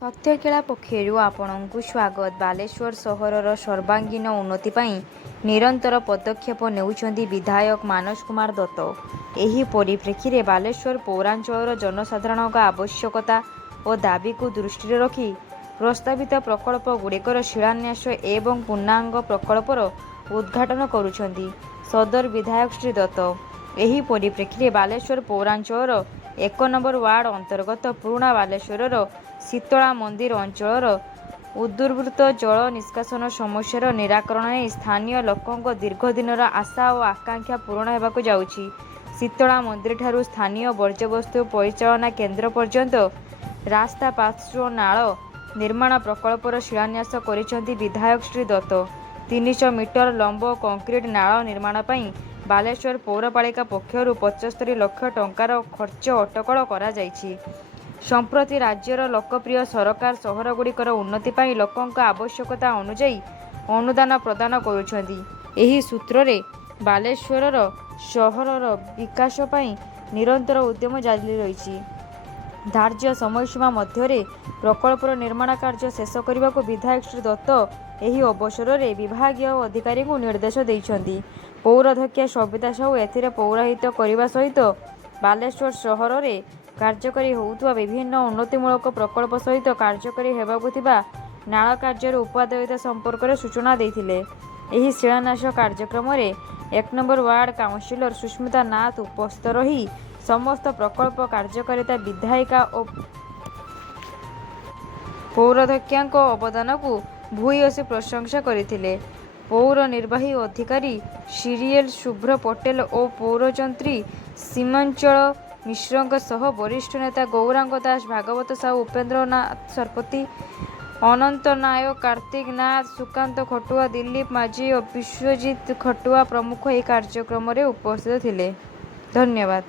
ସତ୍ୟକେଳା ପକ୍ଷରୁ ଆପଣଙ୍କୁ ସ୍ୱାଗତ। ବାଲେଶ୍ୱର ସହରର ସର୍ବାଙ୍ଗୀନ ଉନ୍ନତି ପାଇଁ ନିରନ୍ତର ପଦକ୍ଷେପ ନେଉଛନ୍ତି ବିଧାୟକ ମାନସ କୁମାର ଦତ୍ତ। ଏହି ପରିପ୍ରେକ୍ଷୀରେ ବାଲେଶ୍ୱର ପୌରାଞ୍ଚଳର ଜନସାଧାରଣଙ୍କ ଆବଶ୍ୟକତା ଓ ଦାବିକୁ ଦୃଷ୍ଟିରେ ରଖି ପ୍ରସ୍ତାବିତ ପ୍ରକଳ୍ପଗୁଡ଼ିକର ଶିଳାନ୍ୟାସ ଏବଂ ପୂର୍ଣ୍ଣାଙ୍ଗ ପ୍ରକଳ୍ପର ଉଦ୍ଘାଟନ କରୁଛନ୍ତି ସଦର ବିଧାୟକ ଶ୍ରୀ ଦତ୍ତ। ଏହି ପରିପ୍ରେକ୍ଷୀରେ ବାଲେଶ୍ୱର ପୌରାଞ୍ଚଳର 1 ନମ୍ବର ୱାର୍ଡ ଅନ୍ତର୍ଗତ ପୁରୁଣା ବାଲେଶ୍ୱରର ଶୀତଳା ମନ୍ଦିର ଅଞ୍ଚଳର ଉଦ୍ବୃତ୍ତ ଜଳ ନିଷ୍କାସନ ସମସ୍ୟାର ନିରାକରଣ ନେଇ ସ୍ଥାନୀୟ ଲୋକଙ୍କ ଦୀର୍ଘଦିନର ଆଶା ଓ ଆକାଂକ୍ଷା ପୂରଣ ହେବାକୁ ଯାଉଛି। ଶୀତଳା ମନ୍ଦିରଠାରୁ ସ୍ଥାନୀୟ ବର୍ଜ୍ୟବସ୍ତୁ ପରିଚାଳନା କେନ୍ଦ୍ର ପର୍ଯ୍ୟନ୍ତ ରାସ୍ତା, ପାର୍ଶ୍ୱ ନାଳ ନିର୍ମାଣ ପ୍ରକଳ୍ପର ଶିଳାନ୍ୟାସ କରିଛନ୍ତି ବିଧାୟକ ଶ୍ରୀ ଦତ୍ତ। 300 ମିଟର ଲମ୍ବ କଂକ୍ରିଟ ନାଳ ନିର୍ମାଣ ପାଇଁ ବାଲେଶ୍ୱର ପୌରପାଳିକା ପକ୍ଷରୁ 75 ଲକ୍ଷ ଟଙ୍କାର ଖର୍ଚ୍ଚ ଅଟକଳ କରାଯାଇଛି। ସମ୍ପ୍ରତି ରାଜ୍ୟର ଲୋକପ୍ରିୟ ସରକାର ସହରଗୁଡ଼ିକର ଉନ୍ନତି ପାଇଁ ଲୋକଙ୍କ ଆବଶ୍ୟକତା ଅନୁଯାୟୀ ଅନୁଦାନ ପ୍ରଦାନ କରୁଛନ୍ତି। ଏହି ସୂତ୍ରରେ ବାଲେଶ୍ୱର ସହରର ବିକାଶ ପାଇଁ ନିରନ୍ତର ଉଦ୍ୟମ ଜାରି ରହିଛି। ଧାର୍ଯ୍ୟ ସମୟସୀମା ମଧ୍ୟରେ ପ୍ରକଳ୍ପର ନିର୍ମାଣ କାର୍ଯ୍ୟ ଶେଷ କରିବାକୁ ବିଧାୟକ ଶ୍ରୀ ଦତ୍ତ ଏହି ଅବସରରେ ବିଭାଗୀୟ ଅଧିକାରୀଙ୍କୁ ନିର୍ଦ୍ଦେଶ ଦେଇଛନ୍ତି। ପୌରାଧ୍ୟକ୍ଷା ସବିତା ସାହୁ ଏଥିରେ ପୌରୋହିତ୍ୟ କରିବା ସହିତ ବାଲେଶ୍ୱର ସହରରେ କାର୍ଯ୍ୟକାରୀ ହେଉଥିବା ବିଭିନ୍ନ ଉନ୍ନତିମୂଳକ ପ୍ରକଳ୍ପ ସହିତ କାର୍ଯ୍ୟକାରୀ ହେବାକୁ ଥିବା ନାଳ କାର୍ଯ୍ୟର ଉପାଦେୟତା ସମ୍ପର୍କରେ ସୂଚନା ଦେଇଥିଲେ। ଏହି ଶିଳାନ୍ୟାସ କାର୍ଯ୍ୟକ୍ରମରେ 1 ନମ୍ବର ୱାର୍ଡ କାଉନ୍ସିଲର ସୁସ୍ମିତା ନାଥ ଉପସ୍ଥିତ ରହି ସମସ୍ତ ପ୍ରକଳ୍ପ କାର୍ଯ୍ୟକାରିତା ବିଧାୟିକା ଓ ପୌରାଧ୍ୟକ୍ଷାଙ୍କ ଅବଦାନକୁ ଭୂୟସୀ ପ୍ରଶଂସା କରିଥିଲେ। ପୌର ନିର୍ବାହୀ ଅଧିକାରୀ ସିରିଏଲ ଶୁଭ୍ର ପଟେଲ ଓ ପୌରଯନ୍ତ୍ରୀ ସୀମାଞ୍ଚଳ ମିଶ୍ରଙ୍କ ସହ ବରିଷ୍ଠ ନେତା ଗୌରାଙ୍ଗ ଦାସ, ଭାଗବତ ସାହୁ, ଉପେନ୍ଦ୍ର ନାଥ ଶତପଥୀ, ଅନନ୍ତ ନାୟକ, କାର୍ତ୍ତିକ ନାଥ, ସୁକାନ୍ତ ଖଟୁଆ, ଦିଲ୍ଲୀପ ମାଝୀ ଓ ବିଶ୍ୱଜିତ ଖଟୁଆ ପ୍ରମୁଖ ଏହି କାର୍ଯ୍ୟକ୍ରମରେ ଉପସ୍ଥିତ ଥିଲେ। ଧନ୍ୟବାଦ।